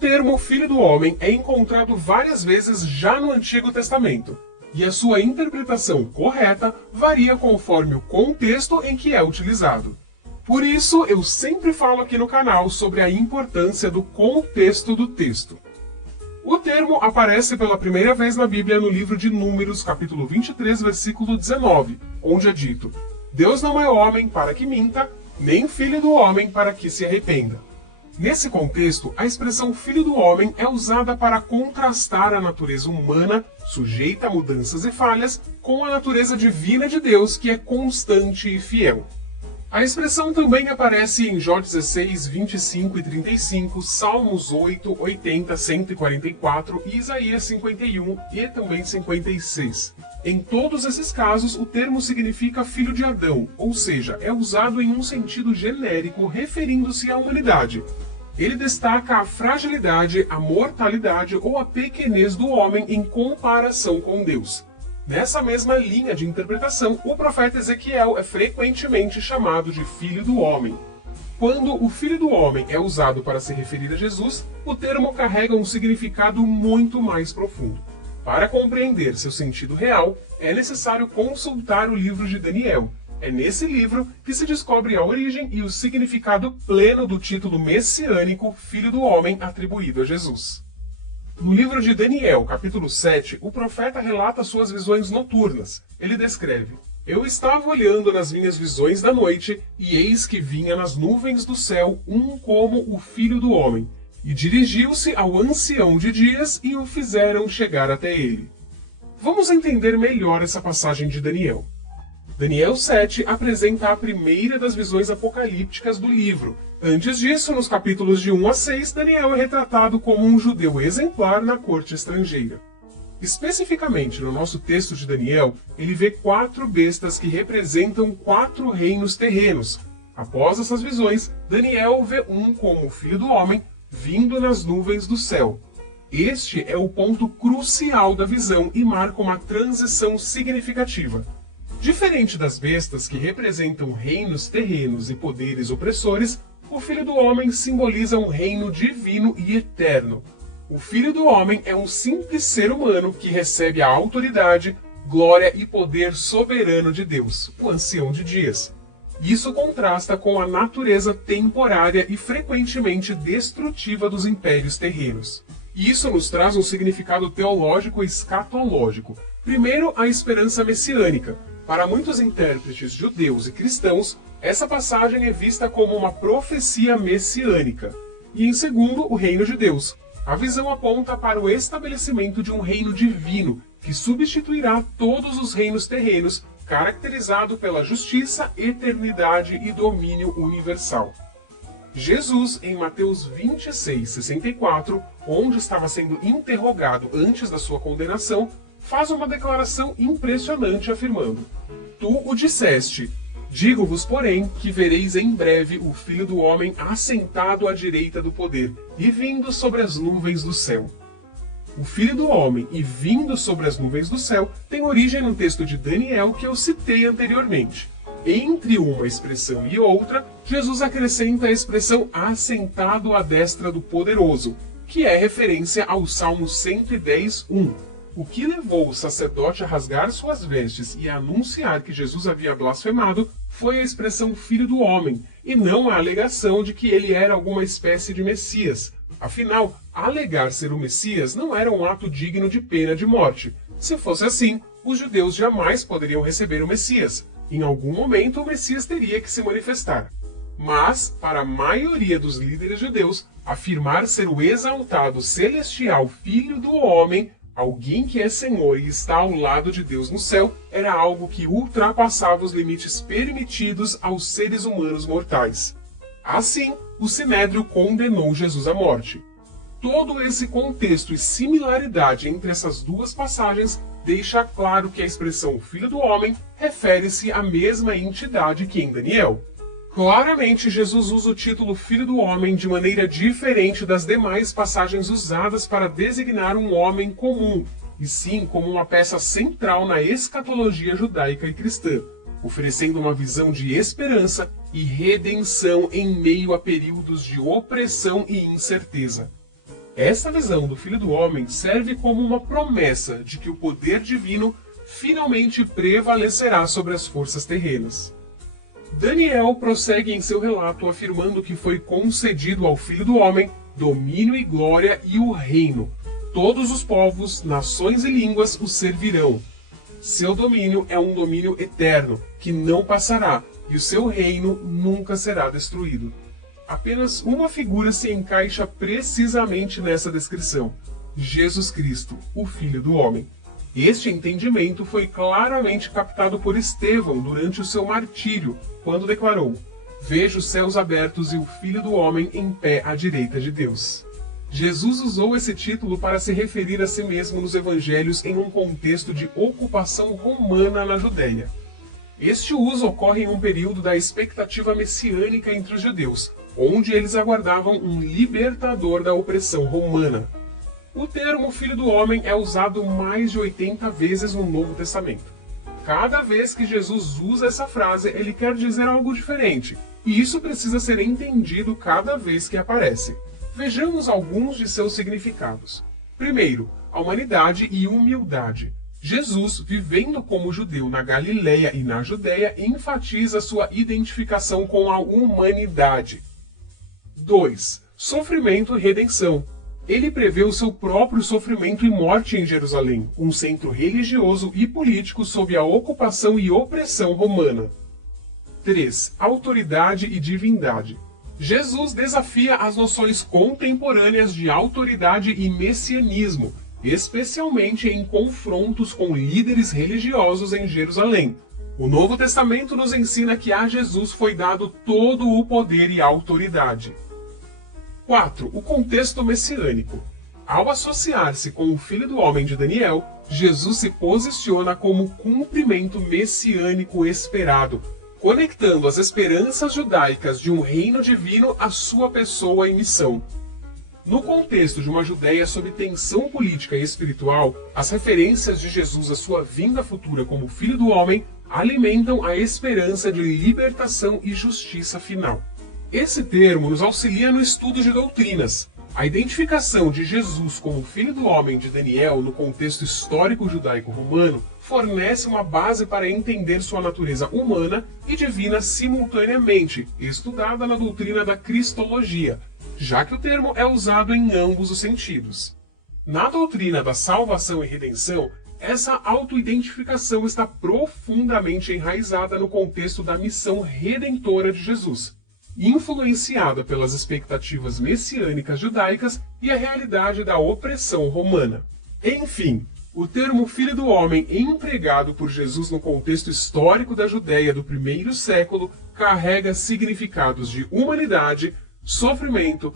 termo Filho do Homem é encontrado várias vezes já no Antigo Testamento, e a sua interpretação correta varia conforme o contexto em que é utilizado. Por isso, eu sempre falo aqui no canal sobre a importância do contexto do texto. O termo aparece pela primeira vez na Bíblia no livro de Números, capítulo 23, versículo 19, onde é dito: Deus não é homem para que minta, nem filho do homem para que se arrependa. Nesse contexto, a expressão filho do homem é usada para contrastar a natureza humana, sujeita a mudanças e falhas, com a natureza divina de Deus, que é constante e fiel. A expressão também aparece em Jó 16, 25 e 35, Salmos 8, 80, 144 e Isaías 51 e também 56. Em todos esses casos, o termo significa filho de Adão, ou seja, é usado em um sentido genérico referindo-se à humanidade. Ele destaca a fragilidade, a mortalidade ou a pequenez do homem em comparação com Deus. Nessa mesma linha de interpretação, o profeta Ezequiel é frequentemente chamado de Filho do Homem. Quando o Filho do Homem é usado para se referir a Jesus, o termo carrega um significado muito mais profundo. Para compreender seu sentido real, é necessário consultar o livro de Daniel. É nesse livro que se descobre a origem e o significado pleno do título messiânico Filho do Homem atribuído a Jesus. No livro de Daniel, capítulo 7, o profeta relata suas visões noturnas. Ele descreve: Eu estava olhando nas minhas visões da noite, e eis que vinha nas nuvens do céu um como o Filho do Homem, e dirigiu-se ao ancião de dias e o fizeram chegar até ele. Vamos entender melhor essa passagem de Daniel. Daniel 7 apresenta a primeira das visões apocalípticas do livro. Antes disso, nos capítulos de 1 a 6, Daniel é retratado como um judeu exemplar na corte estrangeira. Especificamente no nosso texto de Daniel, ele vê 4 bestas que representam 4 reinos terrenos. Após essas visões, Daniel vê um como o Filho do Homem vindo nas nuvens do céu. Este é o ponto crucial da visão e marca uma transição significativa. Diferente das bestas que representam reinos terrenos e poderes opressores, o Filho do Homem simboliza um reino divino e eterno. O Filho do Homem é um simples ser humano que recebe a autoridade, glória e poder soberano de Deus, o Ancião de Dias. Isso contrasta com a natureza temporária e frequentemente destrutiva dos impérios terrenos. Isso nos traz um significado teológico e escatológico. Primeiro, a esperança messiânica. Para muitos intérpretes judeus e cristãos, essa passagem é vista como uma profecia messiânica. E em segundo, o reino de Deus. A visão aponta para o estabelecimento de um reino divino, que substituirá todos os reinos terrenos, caracterizado pela justiça, eternidade e domínio universal. Jesus, em Mateus 26, 64, onde estava sendo interrogado antes da sua condenação, faz uma declaração impressionante afirmando: Tu o disseste. Digo-vos, porém, que vereis em breve o Filho do Homem assentado à direita do poder e vindo sobre as nuvens do céu. O Filho do Homem e vindo sobre as nuvens do céu tem origem no texto de Daniel que eu citei anteriormente. Entre uma expressão e outra, Jesus acrescenta a expressão assentado à destra do poderoso, que é referência ao Salmo 110, 1. O que levou o sacerdote a rasgar suas vestes e a anunciar que Jesus havia blasfemado foi a expressão Filho do Homem, e não a alegação de que ele era alguma espécie de Messias. Afinal, alegar ser o Messias não era um ato digno de pena de morte. Se fosse assim, os judeus jamais poderiam receber o Messias. Em algum momento, o Messias teria que se manifestar. Mas, para a maioria dos líderes judeus, afirmar ser o exaltado celestial Filho do Homem, alguém que é Senhor e está ao lado de Deus no céu, era algo que ultrapassava os limites permitidos aos seres humanos mortais. Assim, o Sinédrio condenou Jesus à morte. Todo esse contexto e similaridade entre essas duas passagens deixa claro que a expressão Filho do Homem refere-se à mesma entidade que em Daniel. Claramente, Jesus usa o título Filho do Homem de maneira diferente das demais passagens usadas para designar um homem comum, e sim como uma peça central na escatologia judaica e cristã, oferecendo uma visão de esperança e redenção em meio a períodos de opressão e incerteza. Essa visão do Filho do Homem serve como uma promessa de que o poder divino finalmente prevalecerá sobre as forças terrenas. Daniel prossegue em seu relato afirmando que foi concedido ao Filho do Homem domínio e glória e o reino. Todos os povos, nações e línguas o servirão. Seu domínio é um domínio eterno, que não passará, e o seu reino nunca será destruído. Apenas uma figura se encaixa precisamente nessa descrição: Jesus Cristo, o Filho do Homem. Este entendimento foi claramente captado por Estevão durante o seu martírio, quando declarou: "Vejo os céus abertos e o Filho do Homem em pé à direita de Deus." Jesus usou esse título para se referir a si mesmo nos evangelhos em um contexto de ocupação romana na Judéia. Este uso ocorre em um período da expectativa messiânica entre os judeus, onde eles aguardavam um libertador da opressão romana. O termo Filho do Homem é usado mais de 80 vezes no Novo Testamento. Cada vez que Jesus usa essa frase, ele quer dizer algo diferente, e isso precisa ser entendido cada vez que aparece. Vejamos alguns de seus significados. Primeiro, a humanidade e humildade. Jesus, vivendo como judeu na Galileia e na Judéia, enfatiza sua identificação com a humanidade. 2. Sofrimento e redenção. Ele prevê o seu próprio sofrimento e morte em Jerusalém, um centro religioso e político sob a ocupação e opressão romana. 3. Autoridade e divindade. Jesus desafia as noções contemporâneas de autoridade e messianismo, especialmente em confrontos com líderes religiosos em Jerusalém. O Novo Testamento nos ensina que a Jesus foi dado todo o poder e autoridade. 4. O contexto messiânico. Ao associar-se com o Filho do Homem de Daniel, Jesus se posiciona como cumprimento messiânico esperado, conectando as esperanças judaicas de um reino divino à sua pessoa e missão. No contexto de uma Judéia sob tensão política e espiritual, as referências de Jesus à sua vinda futura como Filho do Homem alimentam a esperança de libertação e justiça final. Esse termo nos auxilia no estudo de doutrinas. A identificação de Jesus como Filho do Homem de Daniel no contexto histórico judaico-romano fornece uma base para entender sua natureza humana e divina simultaneamente, estudada na doutrina da Cristologia, já que o termo é usado em ambos os sentidos. Na doutrina da salvação e redenção, essa autoidentificação está profundamente enraizada no contexto da missão redentora de Jesus, influenciada pelas expectativas messiânicas judaicas e a realidade da opressão romana. Enfim, o termo Filho do Homem empregado por Jesus no contexto histórico da Judéia do primeiro século carrega significados de humanidade, sofrimento,